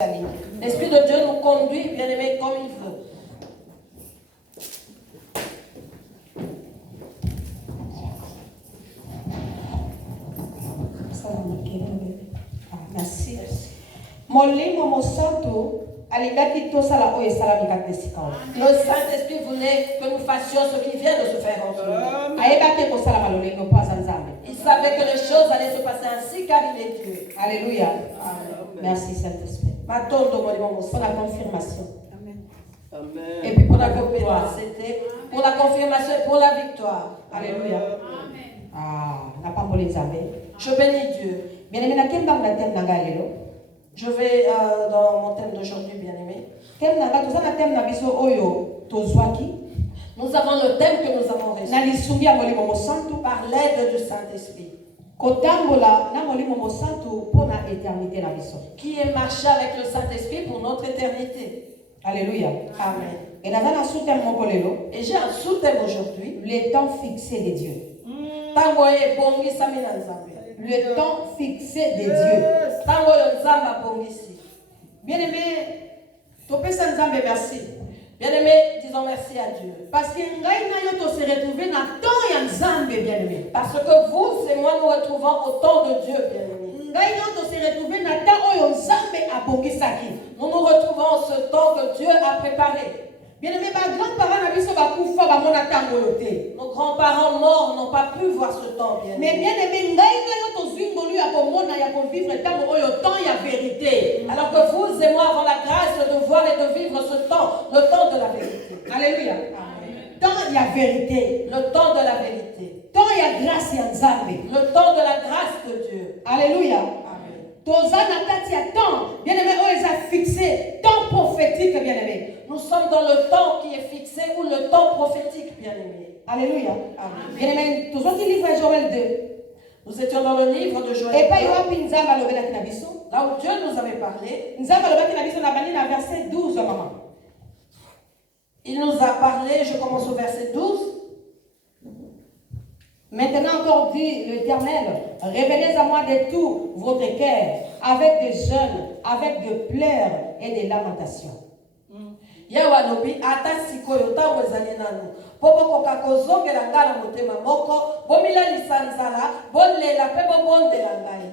L'Esprit de Dieu nous conduit, bien aimé, comme il veut. Merci. Molimo mosanto alingaki tosala oyo esalamika esika oyo. Le Saint-Esprit voulait que nous fassions ce qui vient de se faire entre nous. Ayebaki kosalama lolenge mpo aza nzambe. Il savait que les choses allaient se passer ainsi car il est Dieu. Alléluia. Amen. Merci Saint-Esprit. Matondo molimo Pour mosanto. la confirmation. Amen. Et puis pour la victoire, c'était pour la confirmation et pour la victoire. Alléluia. Amen. Ah, na pamboli nzambe. Je bénis Dieu. Bien-aimé na kemba na thème nanga lelo. Je vais dans mon thème d'aujourd'hui, bien aimé. Thème nanga tozana thème na biso oyo tozwaki. Nous avons le thème que nous avons reçu Na lisungi ya molimo mosanto par l'aide du Saint-Esprit, kotambola na molimo mosanto pour na éternité na biso. qui est marché avec le Saint-Esprit pour notre éternité. Alléluia. Amen. Et dans un sous-thème moko lelo, Et j'ai un sous-thème aujourd'hui. le temps fixé de Dieu. Tangoye bongi samina nzambe. Le temps fixé de Dieu. Tangoye nzamba bongisi. Bien-aimé, topesa nzambe merci. Bien-aimé, disons merci à Dieu. Parce que ngai na yo to se retrouver na temps ya nzambe, bien-aimé. Parce que vous et moi nous retrouvons au temps de Dieu, bien-aimé. Ngai na yo to se retrouver na temps oyo nzambe abongisaki. Nous nous retrouvons en ce temps que Dieu a préparé. Bien-aimé, ba grands-parents na biso bakufa ba mona tango yo te. Nos grands-parents morts n'ont pas pu voir ce temps, Mais bien-aimé. bien-aimé, ngai na yo to zwingolu ya komona ya konvivre tango oyo temps ya vérité. Alors que vous et moi avons la grâce de voir et de vivre ce temps, le temps de la vérité. Alléluia. Amen. Temps ya vérité. Le temps de la vérité. Temps ya grâce ya nzambe. Le temps de la grâce de Dieu. Alléluia. Amen. Toza na kati ya temps, bien-aimé, oyo eza fixé, temps prophétique, bien-aimé. Nous sommes dans le temps qui est fixé ou le temps prophétique, bien-aimé. Alléluia. Amen. Bien-aimé, toza ki livre Joël 2. Nous étions dans le livre de Et Joël. pas yoapi nzambe alobelaki na biso. Là où Dieu nous avait parlé, Nzambe alobaki na biso na bandi na verset 12, maman. il nous a parlé, je commence au verset 12. Maintenant encore dit l'Éternel, revenez à moi de tout votre cœur, avec des jeûnes, avec des pleurs et des lamentations. Yawa lobi ata sikoyo tango ezali nanu po bokoka kozongela ngai na motema moko bomilalisa nzala bolela mpe bobondela ngai.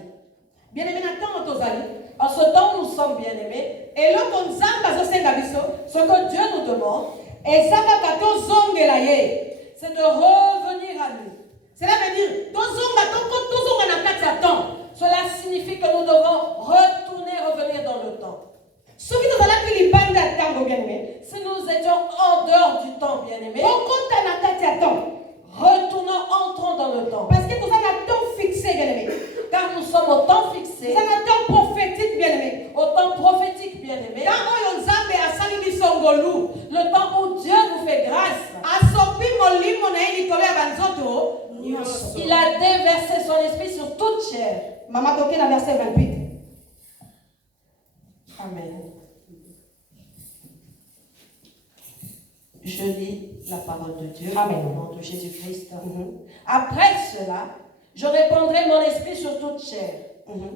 Bien-aimé, na temps tozali. En ce temps nous sommes bien-aimés. Eloko nzambe azosenga biso, Ce que Dieu nous demande, ezalaka tozongela ye. c'est de revenir à lui. Cela veut dire, tozonga na kati ya temps. Cela signifie que nous devons revenir dans le temps. Soki tozalaki libanda ya ntango, bien-aimé, Si nous étions en dehors du temps, bien-aimés, okota na kati ya temps. retournons, entrons dans le temps. Parce que toza na temps fixé, bien-aimé. Car nous sommes au temps fixé, Toza na temps prophétique, bien-aimé. au temps prophétique, bien-aimés, Temps oyo nzambe asali biso ngolu. le temps où Dieu nous fait grâce. Asopi molimo na ye likolo ya banzoto nyonso. Il a déversé son esprit sur toute chair. Mama toke na verset 28. Amen. Je lis la parole de Dieu. Amen. Au nom de Jésus-Christ. Après cela, je répandrai mon esprit sur toute chair.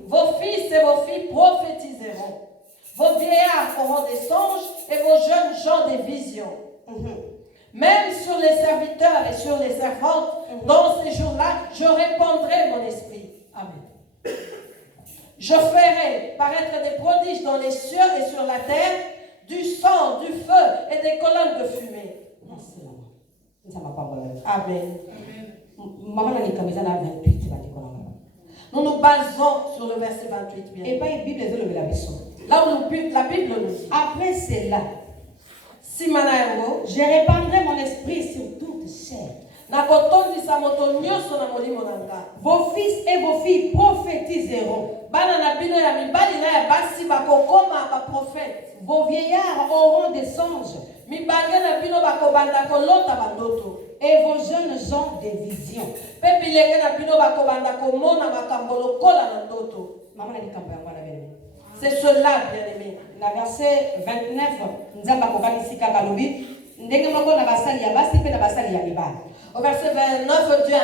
Vos fils et vos filles prophétiseront. Vos vieillards auront des songes et vos jeunes gens des visions. Même sur les serviteurs et sur les servantes, dans ces jours-là, je répandrai mon esprit. Amen. Je ferai paraître des prodiges dans les cieux et sur la terre, du sang, du feu et des colonnes de fumée. Merci, maman. Ça m'a pas volé. Amen. Maman na nikamisa na 28 batiko na mama. Nous nous basons sur le verset 28. Bien. Et pas une Bible ezolobela biso. Là où la Bible nous dit. Après cela, Simana yango, je répandrai mon esprit sur toute chair. nakotondisa moto nyonso na molimo na nga. Vos fils et vos filles prophétiseront. Bana na bino ya mibali na ya basi bakokoma baprofete. Vos vieillards auront des songes. Mibange na bino bakobanda kolota bandoto. Et vos jeunes gens des visions. Pe bilenge na bino bakobanda komona makambo lokola na ndoto. Maman na likambo yango na bene. C'est cela, bien-aimé. Na verset 29, nzamba kokanisi kaka lobi ndenge moko na basali ya basi pe na basali ya mibali. Au verset 29, Dieu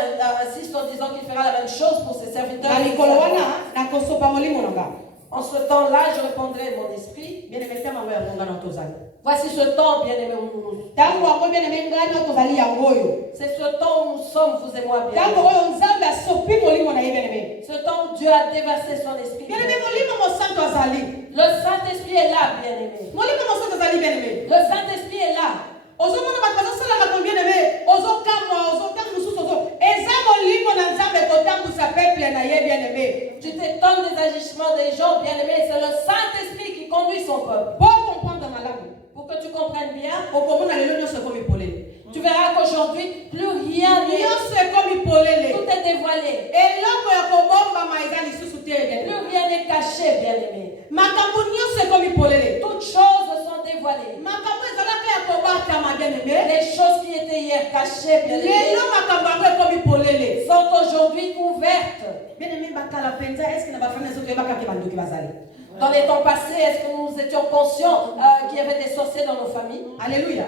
insiste en disant qu'il fera la même chose pour ses serviteurs. Na likolo wana na kosopa molimo na nga. En ce temps-là, je répandrai mon esprit. Bien-aimé, tellement ouais, on va dans tous les Voici ce temps, bien-aimé, où nous. tango wango bien-aimé ngana tozali yango oyo. C'est ce temps où nous sommes, vous et moi, bien. Tango oyo nzambe asopi molimo na ye bien-aimé. Ce temps où Dieu a déversé son esprit. Bien-aimé molimo mosanto azali. Le Saint-Esprit est là, bien-aimé. Molimo mosanto azali bien-aimé. Le Saint-Esprit est là. Ozomona bato bazosala makambo bien-aimé, ozokamwa, ozotango mosusu ozo. Eza molimo na nzambe kotambusa peuple na ye bien-aimé. Tu t'étonnes des agissements des gens, bien-aimés. C'est le Saint-Esprit qui conduit son peuple. Pour comprendre malamu. Pour que tu comprennes bien, Okomona lelo nyonso ekomi polele. tu verras qu'aujourd'hui, plus rien n'est. Nyonso ekomi polele. Tout est dévoilé. Eloko ya kobombama eza lisusu te bien-aimé. Plus rien n'est caché, bien-aimé. Makambo nyonso ekomi polele. Toutes choses sont dévoilées. Makambo ezalaka ya kobatama bien-aimé. Les choses qui étaient hier cachées, bien-aimé, Lelo makambo yango ekomi polele. sont aujourd'hui ouvertes. Bien-aimé bakala penza, est-ce que na bafana ezo toyebaka ke bandoki bazali? Dans les temps passés, est-ce que nous étions conscients qu'il y avait des sorciers dans nos familles? Alléluia.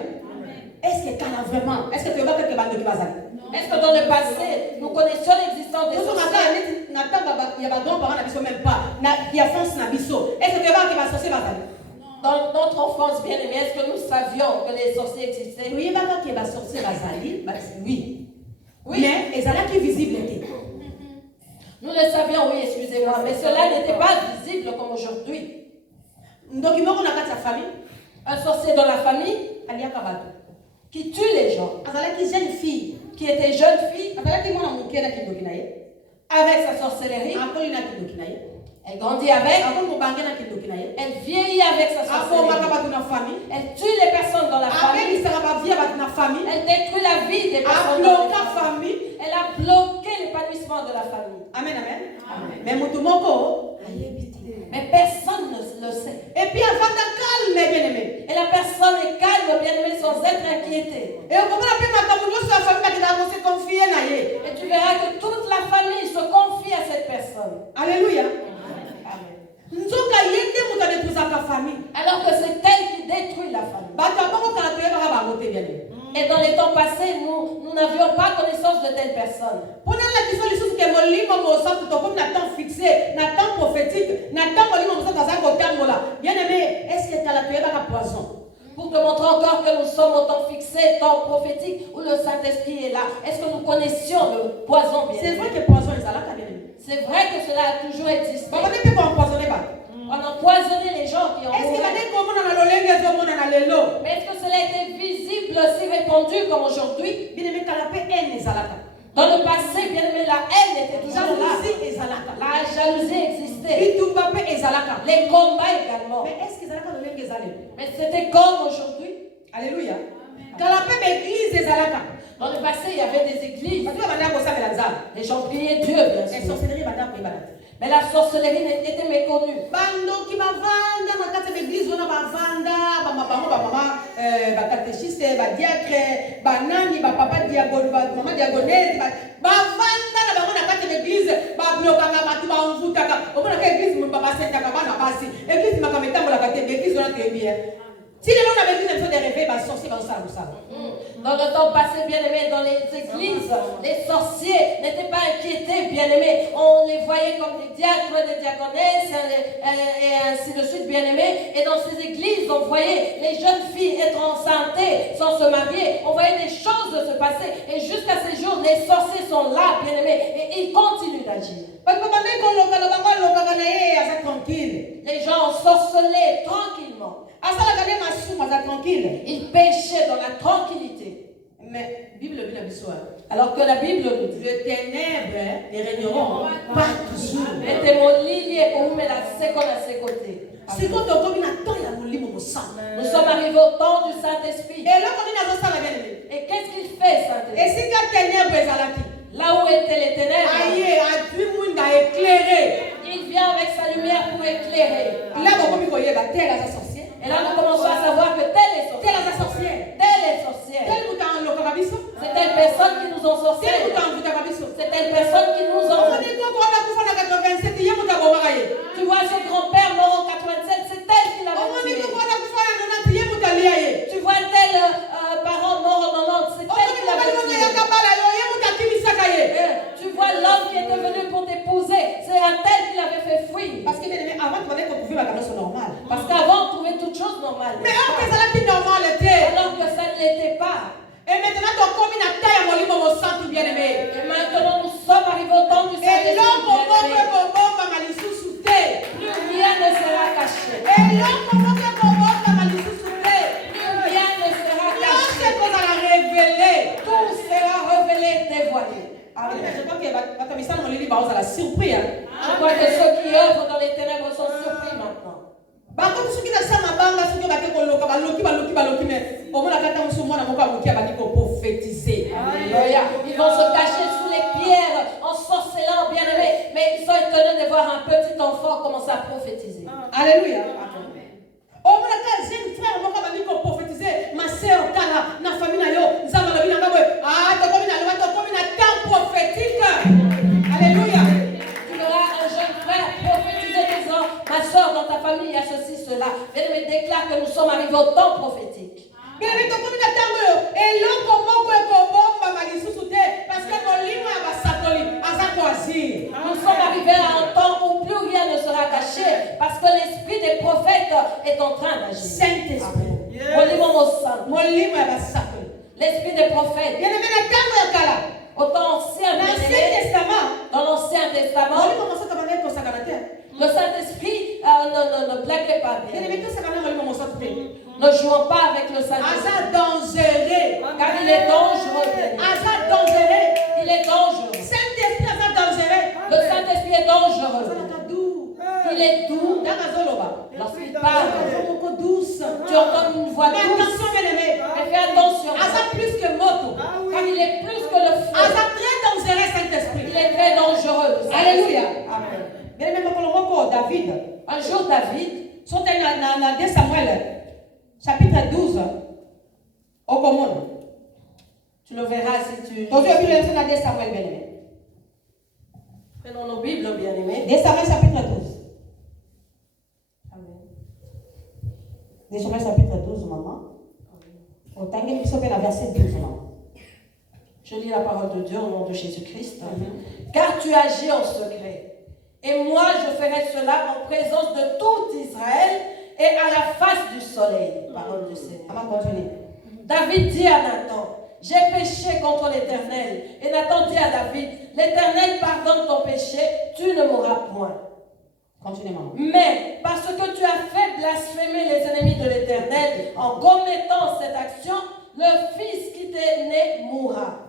Est-ce que kala vraiment? Est-ce que toyebaka ke bandoki bazali? Est-ce que dans le passé, nous connaissions l'existence des Tozo sorciers? makala neti na tamba ya ba grand parents na biso même pas. Na ya France na biso. Est-ce que toyebaka ke ba sorcier bazali? Dans notre enfance, bien aimé, est-ce que nous savions que les sorciers existaient? Toyebaka ke ba sorcier bazali? Oui. Oui. Mais ezalaki visible te. Nous le savions, oui, excusez-moi, mais cela n'était pas visible comme aujourd'hui. Ndoki moko na kati ya famille, Un sorcier dans la famille aliaka bato. qui tue les gens, Azalaki jeune fille. qui était jeune fille Azalaki mwana moke na kindoki na ye. avec sa sorcellerie, Akoli na kindoki na ye. elle grandit avec, Akoli mobange na kindoki na ye. elle vieillit avec sa Akomaka sorcellerie, bato na famille. elle tue les personnes dans la famille, Abelisaka bavie ya bato na famille. elle détruit la vie des personnes dans la Abloka famille, famille. elle a bloqué l'épanouissement de la famille. Amen, amen. Mais mutu moko ayebi te. Mais personne ne le sait. Et puis avanda calme bien aimé. Et la personne est calme, bien aimée, sans être inquiétée. Et okomona pe makambo nyonso ya famille bakita ko se confier na ye. Et tu verras que toute la famille se confie à cette personne. Alléluia. Amen. Nzoka yende mutu adetruisaka famille. Alors que c'est elle qui détruit la famille. Bato abongo kala toyebaka bango te bien aimé. Et dans les temps passés, nous n'avions pas connaissance de telles personnes. Pona la kiso lisusu ke molimo mosantu tokomi na temps fixé, na temps prophétique, na temps molimo mosantu aza kotambola. Bien aimé, est-ce que kala toyebaka poison? Pour te montrer encore que nous sommes au temps fixé, temps prophétique, où le Saint-Esprit est là. Est-ce que nous connaissions le poison bien? C'est vrai que poison ezalaka bien aimé. C'est vrai que cela a toujours existé. Baba ne peut pas empoisonner bato. On a empoisonné les gens qui ont Est-ce que mouru. bade komona na lolenge ezomona na lelo? Mais est-ce que cela a été visible, si répandu comme aujourd'hui? Bien aimé kala pe haine ezalaka. Dans le passé, bien aimé, la haine était toujours là. Jalousie ezalaka. La jalousie existait. Bitumba pe ezalaka. Les combats également. Mais est-ce que ezalaka lolenge ezalelo? Mais c'était comme aujourd'hui. Alléluia. Kala pe église ezalaka. Dans le passé, il y avait des églises. Bato banda ko sabela nzambe. Les gens priaient Dieu, bien Et sûr. sorcellerie banda ko ibana. Mais la sorcellerie était méconnue. Bandoki bavanda na kati ya église wana bavanda bango bamama bacatéchiste badiacre banani bapapa mama diagonese bavanda na bango na kati ya église bablokaka bato bamvutaka omonaka église basentaka bana basi église makambo etambolaka te église wana toyebi ye si lelo na baéglise na biso de réveil basorcier bazosala mosala. Dans le temps passé, bien aimé, dans les églises, les sorciers n'étaient pas inquiétés, bien aimés. On les voyait comme des diacres, des diaconesses, et ainsi de suite, bien aimés. Et dans ces églises, on voyait les jeunes filles être enceintes sans se marier. On voyait des choses se passer. Et jusqu'à ces jours, les sorciers sont là, bien aimés, et ils continuent d'agir. Les gens sorcelaient tranquillement. Ils péchaient dans la tranquillité. Mais Bible Alors que la Bible nous dit, les ténèbres ne régneront pas toujours. Nous sommes arrivés au temps du Saint-Esprit. Et qu'est-ce qu'il fait, Saint-Esprit? Là où étaient les ténèbres, il vient avec sa lumière pour éclairer. Et là, nous commençons à savoir que telle est sorcière. Telle est sorcière. C'est telle personne qui nous ont sorcières. C'est telle personne qui nous ont. Tu vois ce grand-père mort en 87, c'est elle qui l'avait tué. Tu vois tel parent mort en 90, c'est elle qui l'avait tué. Tu vois l'homme qui était venu pour t'épouser, c'est à tel qui l'avait fait fuir. Parce que avant, tu normal. Mais on que ça qui normal était. Alors que ça ne l'était pas. Et maintenant, tu as comme une taille à mon livre, mon sang tout bien aimé. Et maintenant, nous sommes arrivés au temps du Et Saint-Esprit. l'homme, bien-aimé. plus Rien ne sera caché. Et l'homme, Plus rien ne sera caché. qu'on a révélé. Tout sera révélé, dévoilé. Amen. Je crois que mon livre va la surprise. Je crois que ceux qui œuvrent dans les ténèbres sont surpris maintenant. Bakoto soki na sama banga soki bake koloka baloki mais omona kata musu mwana moko amoki abaki ko prophétiser. Alléluia. Ils vont se cacher sous les pierres en sorcellant, bien aimés, mais ils sont étonnés de voir un petit enfant commencer à prophétiser. Alléluia. Omona ka jeune frère moko abaki ko prophétiser ma sœur kala na famille na yo nzamba lobi na ngabwe to komi na temps prophétique. Alléluia. Tu verras un jeune frère prophétiser disant, ma soeur, dans ta famille, il y a ceci, cela. Bien aimé, déclare que nous sommes arrivés au temps prophétique. Bien aimé, to komi na tango yo eloko moko ekobomba malisusu te parce que molimo ya basakoli aza koazir. Nous sommes arrivés à un temps où plus rien ne sera caché parce que l'esprit des prophètes est en train d'agir. Saint-Esprit. Molimo ya basakoli. L'esprit des prophètes. Bien aimé, na tango ya kala. Au temps ancien, bien aimé, dans l'Ancien Testament, le Saint-Esprit ne plaquait pas bien. Ne jouons pas avec le Saint-Esprit. Car il est dangereux. Il est dangereux. Le Saint-Esprit est dangereux. Il est doux. Lorsqu'il parle, tu entends une voix douce. Mais fais attention. Car il est plus que le feu. Il est très dangereux. Alléluia. Amen. David. Un jour, David, Sont dans 2 Samuel, chapitre 12, au commun. tu le verras si tu... Donc, tu as vu le dans 2 Samuel, bien aimé. Prenons nos Bibles, bien aimés. 2 Samuel, chapitre 12. Amen. 2 Samuel, chapitre 12, maman. Au temps que nous sommes à verset 12, maman. Je lis la parole de Dieu au nom de Jésus-Christ. Car tu agis en secret. Et moi, je ferai cela en présence de tout Israël et à la face du soleil. Parole du Seigneur. David dit à Nathan, j'ai péché contre l'Éternel. Et Nathan dit à David, l'Éternel pardonne ton péché, tu ne mourras point. Continuez-moi. Mais parce que tu as fait blasphémer les ennemis de l'Éternel en commettant cette action, le fils qui t'est né mourra.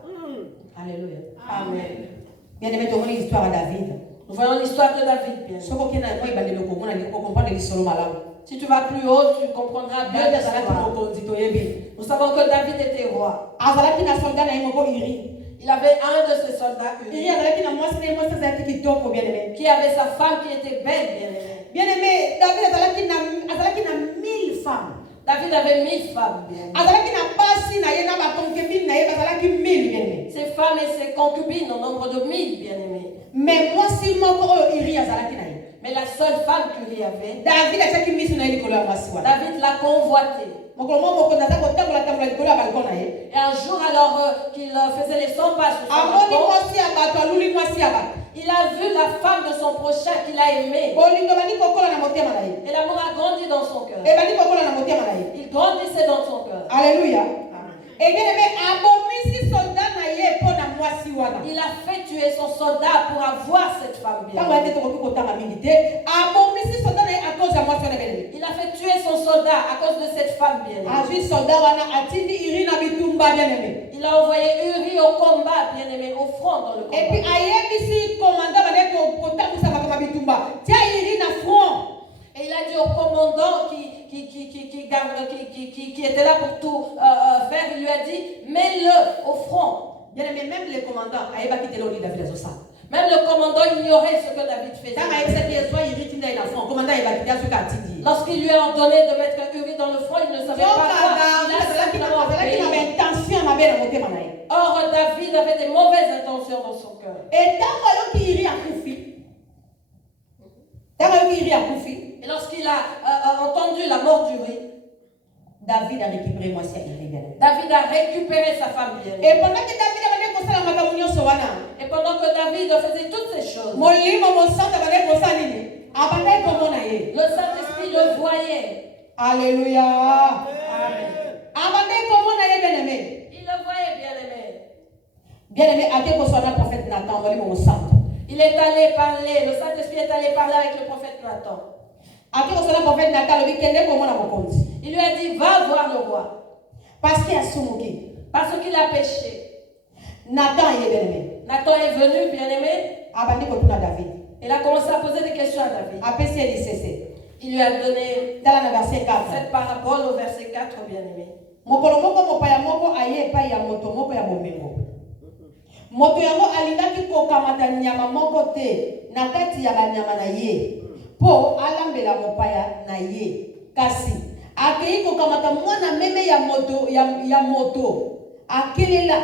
Alléluia. Amen. Bien aimé, tu vois l'histoire à David. Nous voyons l'histoire de David, bien. Si tu vas plus haut, tu comprendras bien l'histoire. Nous savons que David était roi. Il avait un de ses soldats, Uri, qui avait sa femme qui était belle, bien aimée. Bien aimé, David a 1000 femmes. David avait 1000 femmes, bien aimées. Ses femmes et ses concubines au nombre de 1000, bien aimés. Mais moi, si moi, Mais la seule femme qu'Uri avait, David David l'a convoitée. Et un jour, alors qu'il faisait les 100 pas sur son balcon, il a vu la femme de son prochain qu'il a aimée. Et l'amour a grandi dans son cœur. Il grandissait dans son cœur. Alléluia. Amen. Et bien aimé, il a fait tuer son soldat pour avoir cette femme bien. Il a fait tuer son soldat à cause de cette femme bien. Il a envoyé Uri au combat bien aimé, au front dans le combat. Et puis et il a dit au commandant qui était là pour tout faire, il lui a dit, mets-le au front. Bien aimé, même les commandants, même le commandant ignorait ce que David faisait. Lorsqu'il lui a ordonné de mettre Uri dans le front, il ne savait pas quoi. Il a simplement obéi. Or, David avait des mauvaises intentions dans son cœur. Et lorsqu'il a entendu la mort d'Uri, David a récupéré moi si David a récupéré sa femme bien. Et pendant que David faisait toutes ces choses, le le Saint-Esprit le voyait. Alléluia. Amen. Abandé, comment on a bien-aimé? Il le voyait bien-aimé. Bien-aimé, à quel que soit le prophète Nathan, on va mon sang. Il est allé parler, le Saint-Esprit est allé parler avec le prophète Nathan. À quel que soit le prophète Nathan, comment on a mon compte? Il lui a dit, va voir le roi. Parce qu'il a soumoqué. Parce qu'il a péché. Nathan est bien-aimé. Nathan est venu, bien-aimé. Abandé, comme on David. Il a commencé à poser des questions à David. Après, c'est l'ICC. Il lui a donné Dans le verset 4. cette parabole au verset 4, bien-aimé. Mokolo moko mopaya moko aye pa ya moto moko ya bomengo. Moto yango alingaki kokamata nyama moko te na kati ya banyama na ye po alambela mopaya na ye. Kasi akei kokamata mwana meme ya moto akelela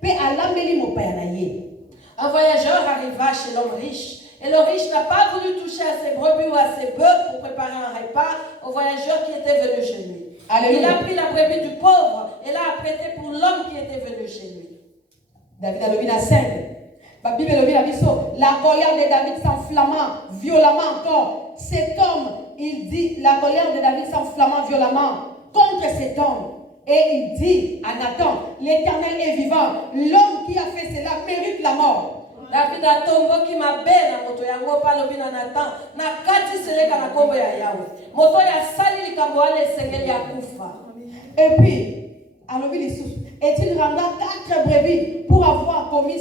pe alambeli mopaya na ye. Un voyageur arriva chez l'homme riche. Et le riche n'a pas voulu toucher à ses brebis ou à ses bœufs pour préparer un repas au voyageur qui était venu chez lui. Alléluia. Il a pris la brebis du pauvre et l'a apprêtée pour l'homme qui était venu chez lui. David a levé la scène. La Bible levé la biseau. La colère de David s'enflamma violemment encore. Cet homme, il dit, la colère de David s'enflamma violemment contre cet homme. Et il dit à Nathan, l'Éternel est vivant. L'homme qui a fait cela mérite la mort. David a tombé ma belle na moto yango palobi na Nathan na kati seleka na kombo ya Yahweh. Moto ya sali likambo ale sengeli ya kufa. Et puis, alobi lisusu, et il rendra 4 brebis pour avoir commis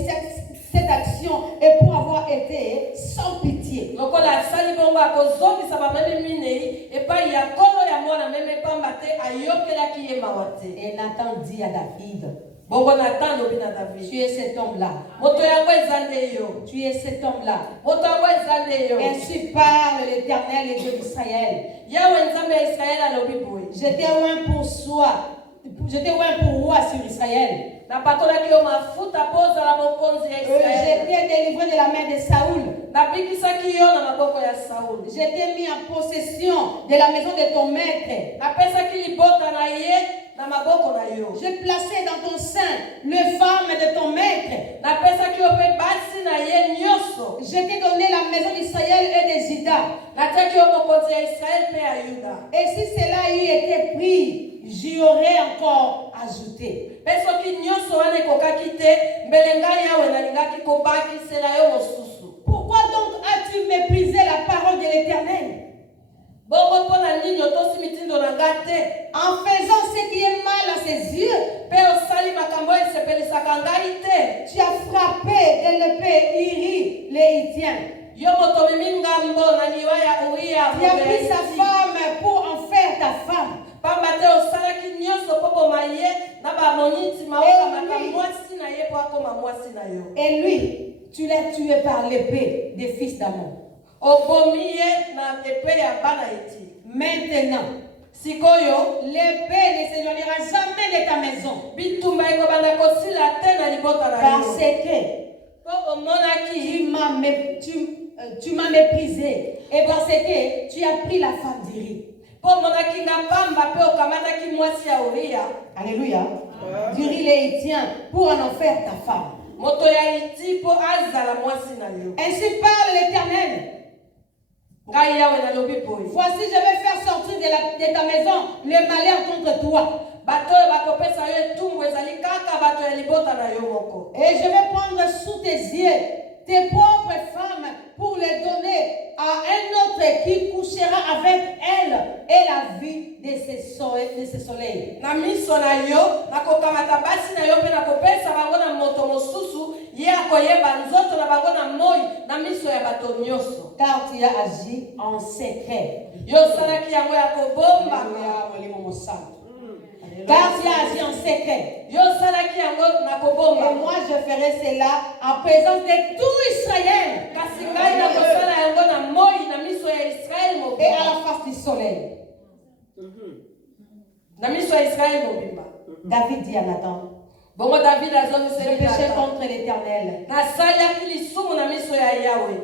cette action et pour avoir été sans pitié. Lokola sali bongo akozongisa ba meme minei e pa ya kolo ya mwana meme pamba te ayokela ki ye mawate. Et Nathan dit à David, bongo Nathan lobi na David, tu es cet homme-là. Moto yango ezande yo. Tu es cet homme-là. Moto yango ezande yo. Ainsi parle l'Éternel et Dieu d'Israël. Yahweh nzambe ya Israël alobi boye. J'étais loin pour soi. J'étais loin pour roi sur Israël. J'étais délivré de la main de Saoul. J'étais mis en possession de la maison de ton maître. J'ai placé dans ton sein les femmes de ton maître. Je t'ai donné la maison d'Israël et de Juda. Et si cela y était pris, j'y aurais encore ajouté. Pourquoi donc as-tu méprisé la parole de l'Éternel? En faisant ce qui est mal à ses yeux, tu as frappé de l'épée Iri les Hittiens. Tu as pris sa femme pour en faire ta femme. Et lui, tu l'as tué par l'épée des fils d'Ammon. Maintenant, l'épée ne s'éloignera jamais de ta maison. Parce que tu m'as méprisé. Et parce que tu as pris la femme d'Iri. Alléluia. D'Iri les Hittiens pour en faire ta femme. Ainsi parle l'Éternel. Voici, je vais faire sortir de ta maison le malheur contre toi. Et je vais prendre sous tes yeux tes propres femmes pour les donner à un autre qui couchera avec elle et la vie de ses soleils. Car tu as agi en secret. Car tu as agi en secret. Et moi je ferai cela en présence de tout Israël. Et à la face du soleil. David dit à Nathan, j'ai péché contre l'Éternel.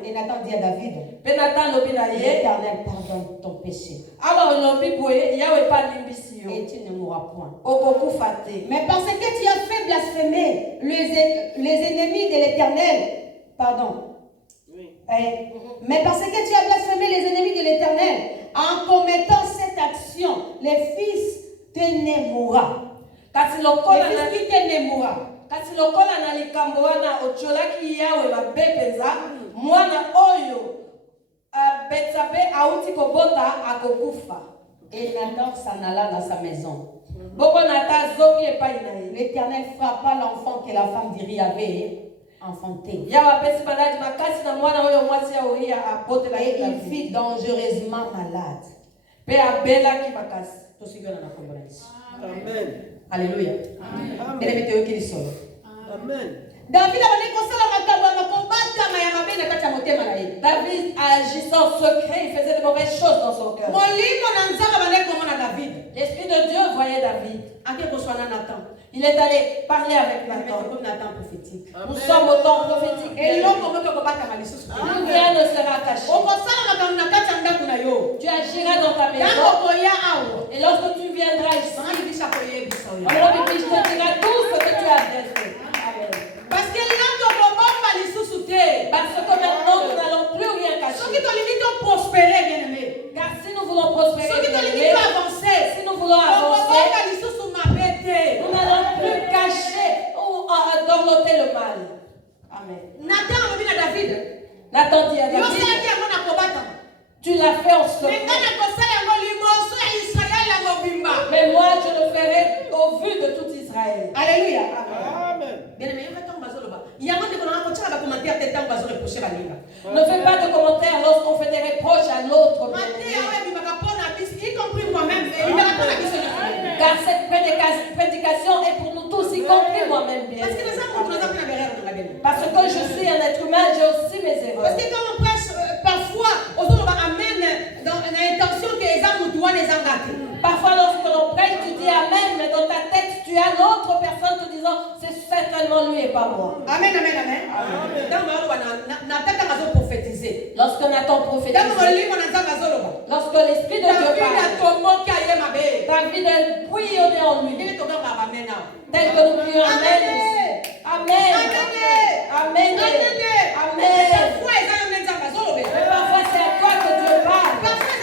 Et Nathan dit à David, l'Éternel pardonne ton péché. Et tu ne mourras point. Mais parce que tu as fait blasphémer les ennemis de l'Éternel, pardon. Mais parce que tu as blasphémé les ennemis de l'Éternel, en commettant cette action, les fils t'aimeront. Kasi lokola na likambo wana ocholaki yawe mabe penza mwana oyo Betsabe auti kobota akokufa. Et Nathan s'en alla dans sa maison. L'Éternel frappa l'enfant que la femme d'Iri avait enfanté. Et il fit dangereusement malade. Amen. Alléluia. Amen. David agissant en secret, il faisait de mauvaises choses dans son cœur. L'Esprit de Dieu voyait David. Il est allé parler avec Nathan. Nous sommes au temps prophétique. Rien ne sera caché. Tu agiras dans ta maison. Et lorsque tu viendras ici, on te dira tout ce que tu as fait. Parce que maintenant nous n'allons plus rien cacher. Car si nous voulons prospérer, si nous voulons avancer, nous n'allons plus cacher ou dorloter le mal. Amen. Nathan dit à David, tu l'as fait en secret. Mais moi je le ferai au vu de tout Israël. Alléluia. Amen. Ne fais pas de commentaires lorsqu'on fait des reproches à l'autre. Car cette prédication est pour nous tous, y compris moi-même bien. Parce que je suis un être humain, j'ai aussi mes erreurs. Parce que quand on prêche, parfois, on amène dans l'intention que les âmes nous parfois, lorsque l'on prêche, tu dis Amen, mais dans ta tête, tu as l'autre personne te disant c'est certainement lui et pas moi. Amen, amen, amen. Lorsque Nathan prophétise, lorsque l'Esprit de Dieu parle, David est bouillonné en lui. Tel que nous prions Amen. Amen. Amen. Amen. Mais parfois, c'est à toi que Dieu parle. Parfois,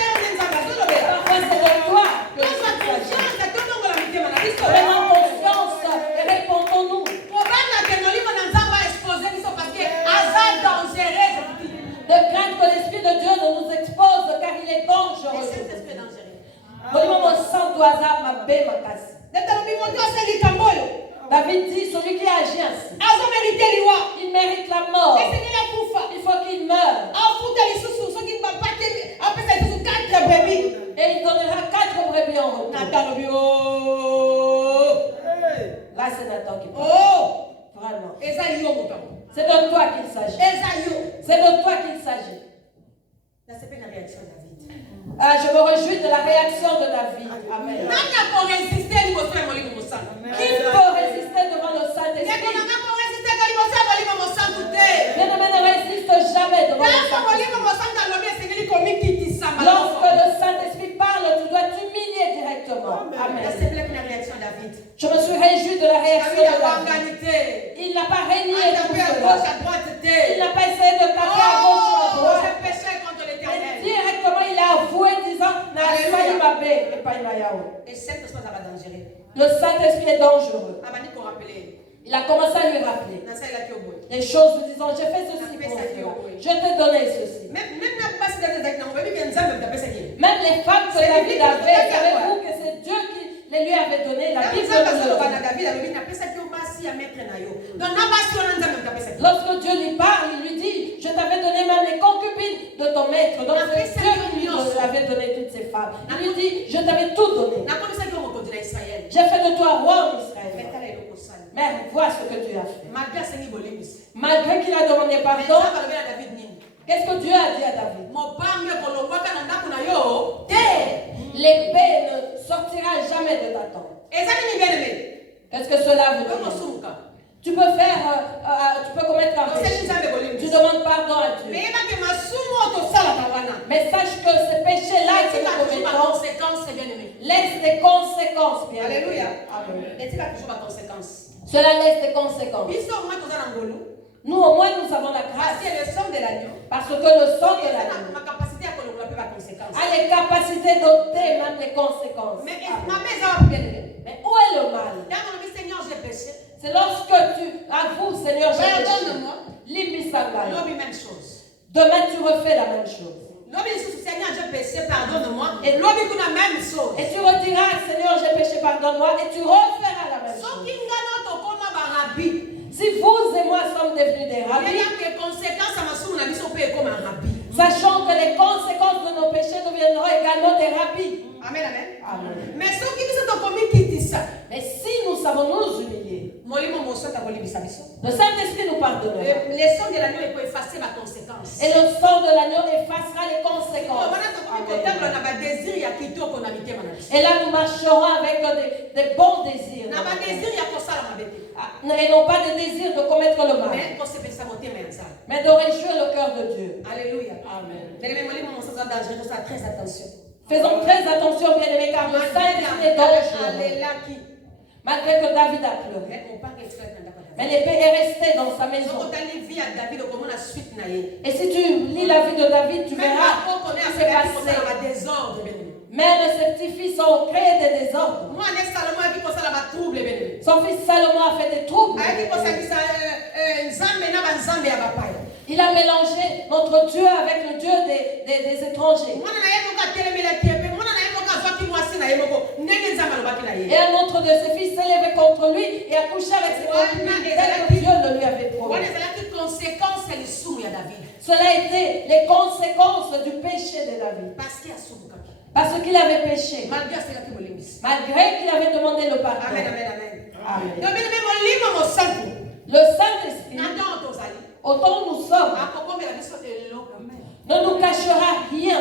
c'est de toi que Dieu s'agit. Prenons conscience et répondons-nous. De crainte que l'Esprit de Dieu ne nous expose car il est dangereux. David dit celui qui agit ainsi, il mérite la mort. Il faut qu'il meure. Et il donnera 4 brebis en retour. Là c'est Nathan qui parle. Vraiment. C'est de toi qu'il s'agit. C'est de toi qu'il s'agit. Je me réjouis de la réaction de David. Amen. Qui peut résister devant le Saint-Esprit? Bien-aimé, ne résiste jamais devant le Saint-Esprit. Lorsque le Saint-Esprit parle, tu dois t'humilier directement. Amen. Je me suis réjoui de la réaction de David. Il n'a pas régné tout cela. Il n'a pas essayé de taper à gauche ou à droite. Mais directement, il a avoué disant le Saint-Esprit est dangereux. Il a commencé à lui rappeler les choses, lui disant j'ai fait ceci pour toi. Je t'ai donné ceci. Même les femmes que David avait, savez-vous que c'est Dieu qui les lui avait donné? La Bible nous le dit. Lorsque Dieu lui parle, il lui dit je t'avais donné même les concubines de ton maître. Donc c'est Dieu qui lui avait donné toutes ces femmes. Il lui dit je t'avais tout donné. J'ai fait de toi roi en Israël. Mais vois ce que Dieu a fait. Malgré qu'il a demandé pardon, qu'est-ce que Dieu a dit à David? L'épée ne sortira jamais de ta tente. Qu'est-ce que cela veut dire? Tu peux commettre un péché. Tu demandes pardon à Dieu. Mais sache que ce péché-là que nous commettons laisse des conséquences. Bien. Alléluia. Amen. Cela laisse des conséquences. Nous, au moins, nous avons la Parce que grâce. le sang de l'agneau Parce que le sang de a l'agneau ma capacité à connaître la conséquence. a les capacités d'ôter même les conséquences. Mais ma maison a bien aimé. Mais où est le mal? Dans mon vie, Seigneur, j'ai péché. C'est lorsque tu avoues, Seigneur, j'ai péché. Pardonne-moi. Limbisangaya. L'homme, même chose. Demain, tu refais la même chose. L'homme, Seigneur, j'ai péché, pardonne-moi. Et l'homme, il a la même chose. Et tu rediras, Seigneur, j'ai péché, pardonne-moi. Et tu referas la même chose. Si vous et moi sommes devenus des rabbis, sachant que les conséquences de nos péchés deviendront également des rabbis. Amen, amen. Amen. Mais ce qui nous Mais si nous savons nous humilier, le Saint-Esprit nous pardonnera. le sang de l'agneau peut effacer ma conséquence. Et le sang de l'agneau effacera les conséquences. Et là, nous marcherons avec des bons désirs. Et non pas des désirs de commettre le mal, mais de réjouir le cœur de Dieu. Alléluia. Amen. Très attention. Faisons très attention, bien-aimés, car le Saint-Esprit est dangereux. Malgré que David a pleuré. Mais l'épée est restée dans sa maison. Et si tu lis la vie de David, tu verras ce qui s'est passé. Même ses petits-fils ont créé des désordres. Son fils Salomon a fait des troubles. Il a mélangé notre Dieu avec le Dieu des étrangers. Et un autre de ses fils s'est levé contre lui et a couché avec ses concubines tel que Dieu le lui avait promis. Cela a été les conséquences du péché de David. Parce qu'il avait péché. Malgré qu'il avait demandé le pardon. Amen, amen, amen. Amen. Le Saint-Esprit, autant nous sommes, ne nous cachera rien.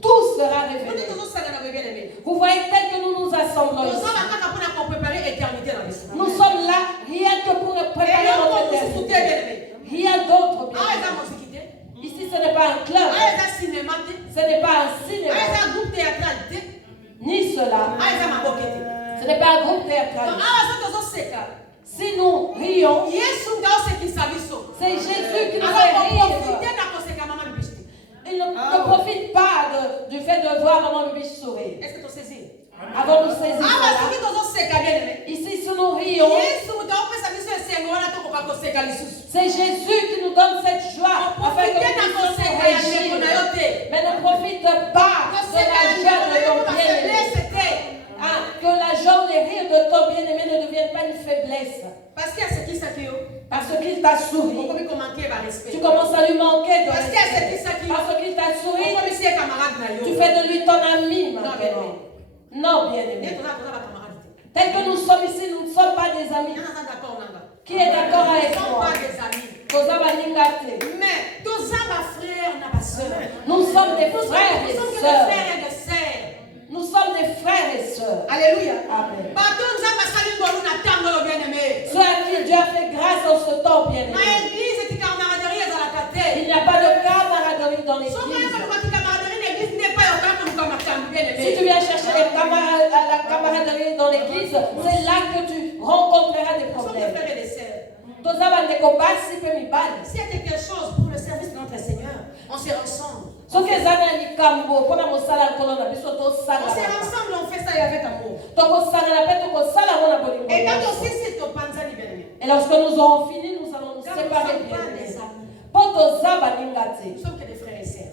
Tout sera révélé. Vous voyez, tel que nous nous assemblons ici, nous sommes là rien que pour préparer notre éternité. Rien d'autre. Ici, ce n'est pas un club. Ce n'est pas un cinéma. Ni cela. Ce n'est pas un groupe théâtral. Si nous rions, c'est Jésus qui nous fait rire. Il ne profite pas du fait de voir maman Bibiche sourire. Est-ce que tu saisis? Avant de saisir cela, ici, si nous rions, c'est Jésus qui nous donne cette joie afin que nous puissions se réjouir. Mais ne profite pas de la joie de ton bien-aimé. Que la joie ou les rires de ton bien-aimé ne deviennent pas une faiblesse. Parce qu'il t'a souri. Tu commences à lui manquer de respect. Parce qu'il t'a souri. Tu fais de lui ton ami maintenant. Non, bien-aimé. Tel que nous sommes ici, nous ne sommes pas des amis. Qui est d'accord avec moi? Mais nous sommes des frères et sœurs. Nous sommes des frères et sœurs. Alléluia. Amen. Ceux à qui Dieu a fait grâce en ce temps, bien-aimé. Il n'y a pas de camaraderie dans l'église. Si tu viens chercher la camaraderie dans l'église, c'est là que tu rencontreras des problèmes. S'il y a quelque chose pour le service de notre Seigneur, on sert ensemble. On sert ensemble, on fait ça avec amour. Et quand aussi c'est ton panzani bien-aimé. Et lorsque nous aurons fini, nous allons nous séparer bien. Nous sommes que des frères et sœurs.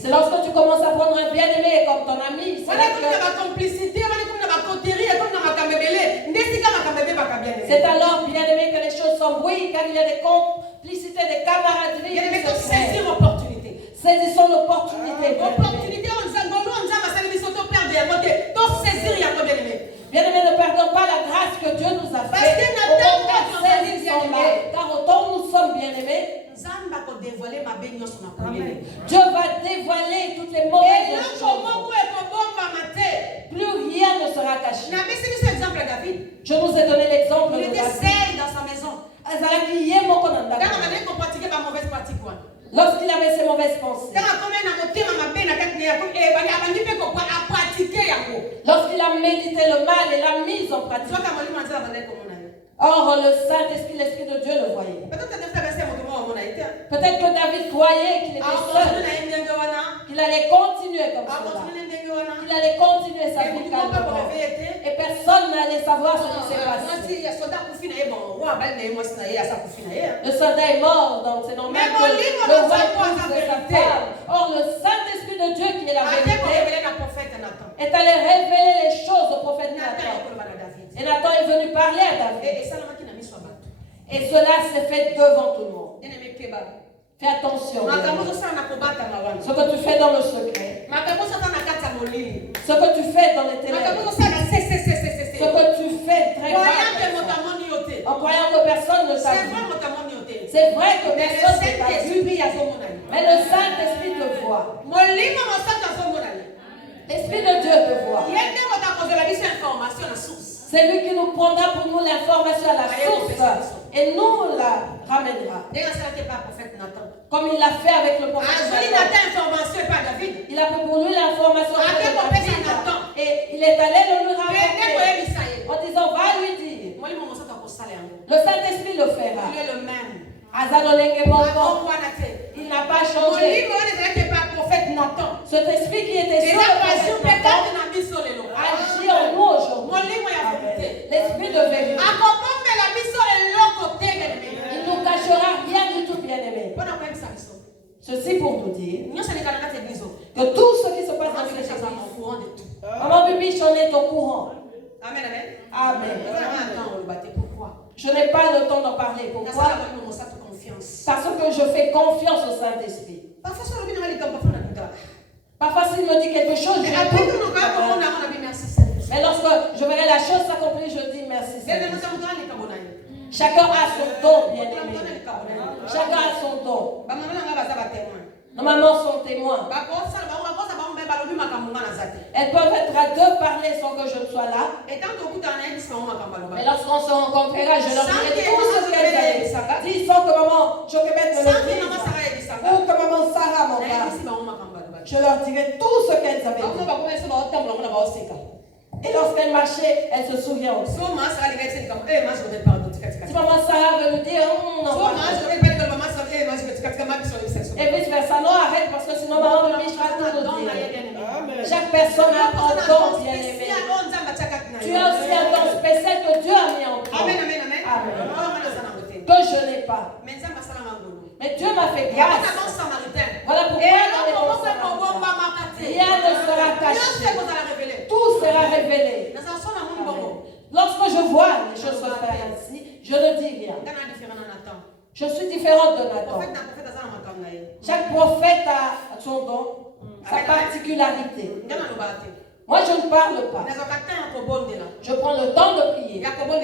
C'est lorsque tu commences à prendre un bien-aimé comme ton ami. C'est alors, bien-aimé, que les choses sont bruit, car il y a des complicités, des camaraderies. Saisissons l'opportunité. Bien-aimé, ne perdons pas la grâce que Dieu nous a faite. Car autant nous sommes bien-aimés, Dieu va dévoiler toutes les mauvaises choses. Plus rien ne sera caché. Je vous ai donné l'exemple de Il était David. seul dans sa maison. Lorsqu'il avait ses mauvaises pensées, yango. Lorsqu'il a médité le mal et l'a mis en pratique. soki molimo anzela bandai komona ye. Or, le Saint-Esprit, l'Esprit de Dieu le voyait. Peut-être David abasi moto moko amona ye te. Peut-être que David croyait qu'il était akontinue seul, na ye ndenge wana. qu'il allait continuer comme cela, akontinue ndenge wana. qu'il allait continuer sa vie motu moko mpe calmement. koreveye te. Et personne n'allait savoir ce qui s'est passé. mwasi ya soldat akufi na ye bon roi abali na ye mwasi na ye asa akufi na ye. Le soldat est mort, donc c'est normal Mais que mon livre le ne roi dit pas épouse la de sa vérité. femme. Or, le Saint-Esprit de Dieu qui est la ate vérité korevele na prophète Nathan. est allé révéler les choses au prophète Nathan Nathan. ekoloba na David. Et Nathan est venu parler à David. esalamaki na miso ya bato. Et cela s'est fait devant tout le monde. bien-aimé keba. Fais attention. makambo ozosala na kobatama wana. Ce que tu fais dans le secret, makambo ozosala na kati ya molili. ce que tu fais dans les makambo ténèbres, ozosala ce que tu fais très croyant que bas, moto amoni yo te. en croyant que personne ne t'a c'est vu. vrai moto amoni yo te. C'est vrai que mais le personne ne t'a vu, Saint-Esprit azomona ye. mais le Saint-Esprit te voit. molimo mosantu azomona ye. L'Esprit de Dieu te voit. ye nde moto akozela biso information na source. C'est lui qui nous prendra pour nous l'information à la source et nous la ramènera. ndenge asalaki epa prophète Nathan. Comme il l'a fait avec le prophète azoli Nathan. Nathan information epa David. Il a pris pour lui l'information de Avec le prophète David. Nathan. Et il est allé le lui pene rapporter koyebisa ye. en disant, va lui dire. molimo mosantu akosala yango. Le Saint-Esprit le fera. il est le même. Azanolenge Bongo, akombo wana te. il n'a pas changé. molimo wana ezalaki epa prophète Nathan. Cet esprit qui était sur eza le passion prophète mpe kati Nathan na biso lelo. agit en nous aujourd'hui. molimo ya vérité. L'esprit de vérité. akobombela biso eloko te bebe. Il ne nous cachera rien du tout, bien-aimé. mpona koyebisa biso. Ceci pour nous dire nyonso elekala kati ya biso. que tout ce qui se passe dans Maman cette Bibiche aza église, au courant de tout. Maman Bibiche en est au courant. Amen, amen. Amen. Eza na nga temps oloba te. Pourquoi? Je n'ai pas le temps d'en parler. Pourquoi? Nasala molimo mosantu confiance. Parce que je fais confiance au Saint-Esprit. Parfois so olobi na nga likambo mpo na duda. Parfois, s'il me dit quelque chose, je Mais après que doute. nous avons commander à mon ami, merci Seigneur. Mais lorsque je verrai la chose s'accomplir, je dis merci Mais Seigneur. nous avons likambo na ye. Chacun a son don, bien Nous aimé. avons likambo na ye. Chacun a son don. Ba mama na nga baza ba témoin. Nos mamans sont témoins. Ba kosala ba kosa ba mbe ba lobi makambo nga na zate. Elles peuvent être à deux parler sans que je ne sois là. Et tant que okuta na ye biso makambo loba. Mais lorsqu'on se rencontrera, je leur dirai tout ce qu'elles avaient dit sans que maman Jochebed me le Sans que dise. maman Sarah ait dit ça. Ou que maman Sarah m'en Na ye parle. bisi ba makambo loba. Je leur dirai tout ce qu'elles avaient Ba dit. ba komesa ba otambola ngona ba oseka. Et lorsqu'elles marchaient, elles se souviennent aussi. So ma Sarah linga etse likambo. Ma je vais pardon tika tika. Si maman Sarah veut nous dire, non, So ma je vais pas dire maman Sarah ma je vais tika tika ma biso yesa. et vice versa, non, arrête parce que sinon maman Bibiche va tout nous dire. Chaque personne a un don, bien aimé. Tu as aussi un don spécial que Dieu a mis en toi. Amen, amen, amen. Amen. Que je n'ai pas. Mais Dieu m'a fait grâce. Voilà pourquoi dans les bons samaritains, rien ne sera caché. Tout sera révélé. Lorsque je vois les choses se faire ainsi, je ne dis rien. Je suis différente de Nathan. Chaque prophète a son don, sa particularité. Moi, je ne parle pas. Je prends le temps de prier.